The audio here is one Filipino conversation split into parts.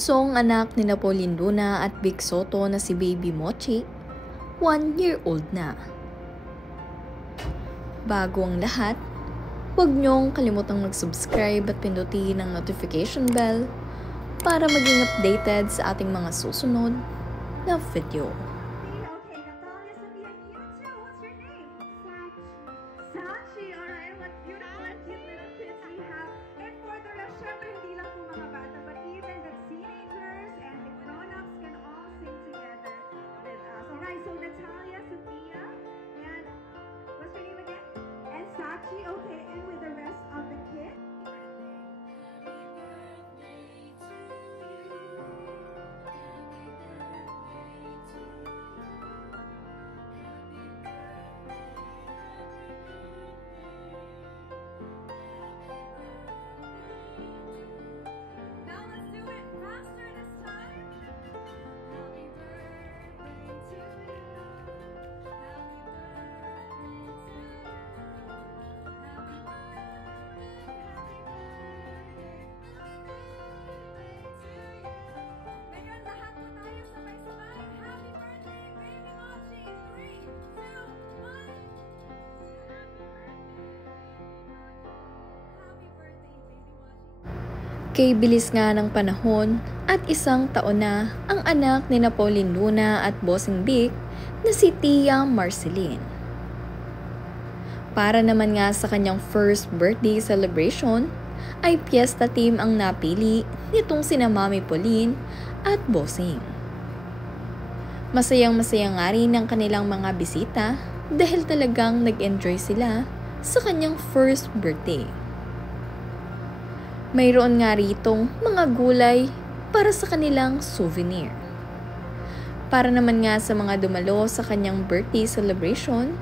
Bunsong anak ni Pauline Luna at Vic Soto na si Baby Mochi, 1-year-old na. Bago ang lahat, huwag niyong kalimutang mag-subscribe at pindutin ang notification bell para maging updated sa ating mga susunod na video. Kay bilis nga ng panahon at isang taon na ang anak ni Pauline Luna at Bossing Vic na si Tia Marceline. Para naman nga sa kanyang first birthday celebration ay piyesta team ang napili nitong sina Mami Pauline at Bossing. Masayang-masaya nga rin ang kanilang mga bisita dahil talagang nag-enjoy sila sa kanyang first birthday. Mayroon nga ritong mga gulay para sa kanilang souvenir. Para naman nga sa mga dumalo sa kanyang birthday celebration,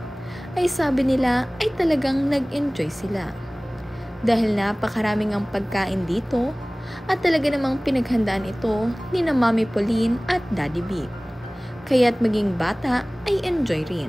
ay sabi nila ay talagang nag-enjoy sila. Dahil napakaraming ang pagkain dito at talaga namang pinaghandaan ito ni na Mami Pauline at Daddy Vic. Kaya't maging bata ay enjoy rin.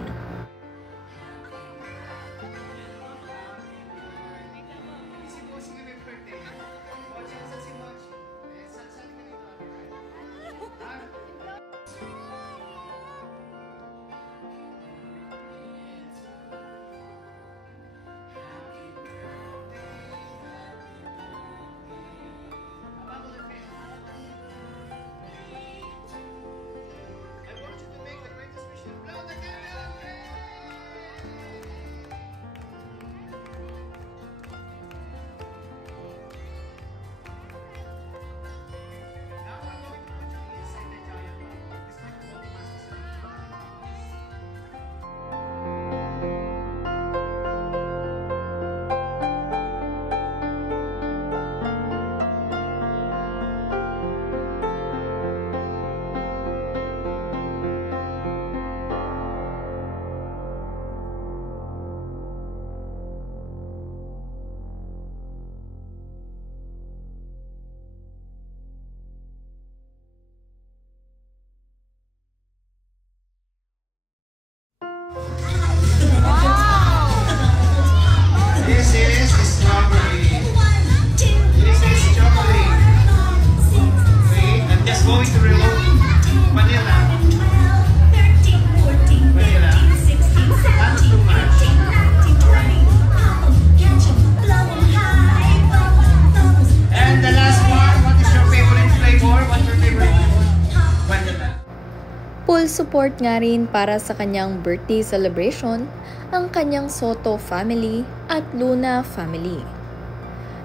Full support nga rin para sa kanyang birthday celebration ang kanyang Soto family at Luna family.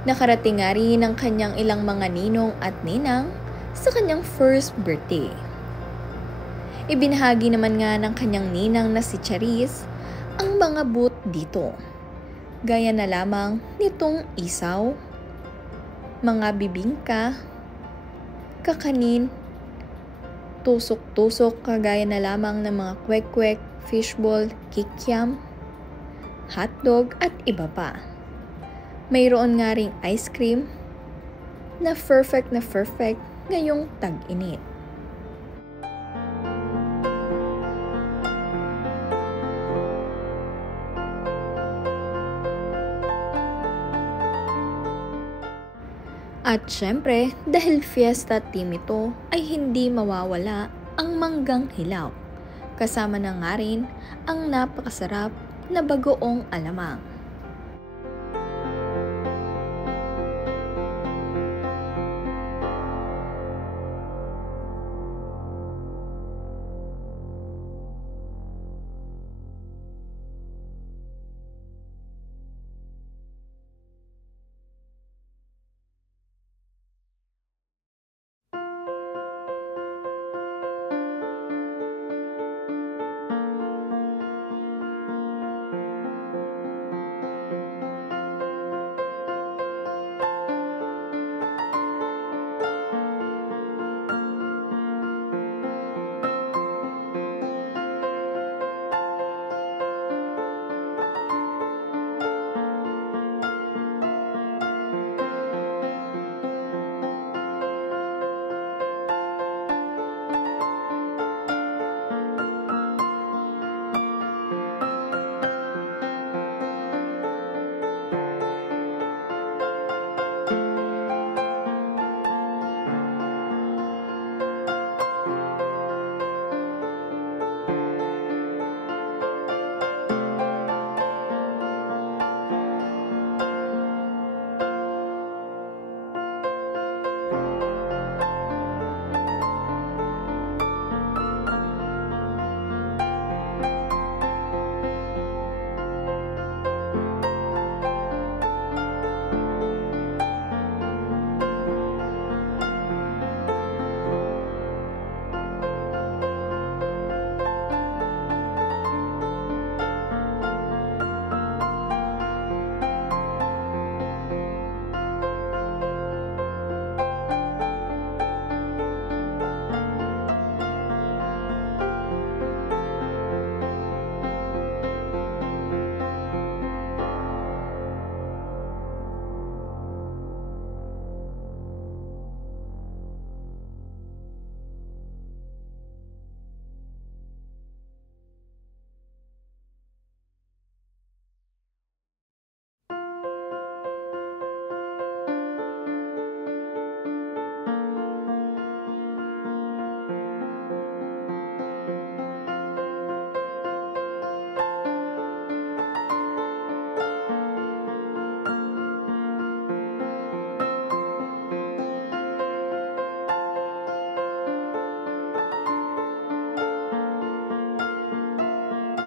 Nakarating nga rin ang kanyang ilang mga ninong at ninang sa kanyang first birthday. Ibinahagi naman nga ng kanyang ninang na si Charis ang mga booth dito. Gaya na lamang nitong isaw, mga bibingka, kakanin, tusok-tusok kagaya na lamang ng mga kwek-kwek, fishball, kikiam, hotdog at iba pa. Mayroon nga ring ice cream na perfect ngayong tag-init. At syempre, dahil fiesta team ito ay hindi mawawala ang manggang hilaw. Kasama na nga rin ang napakasarap na bagoong alamang.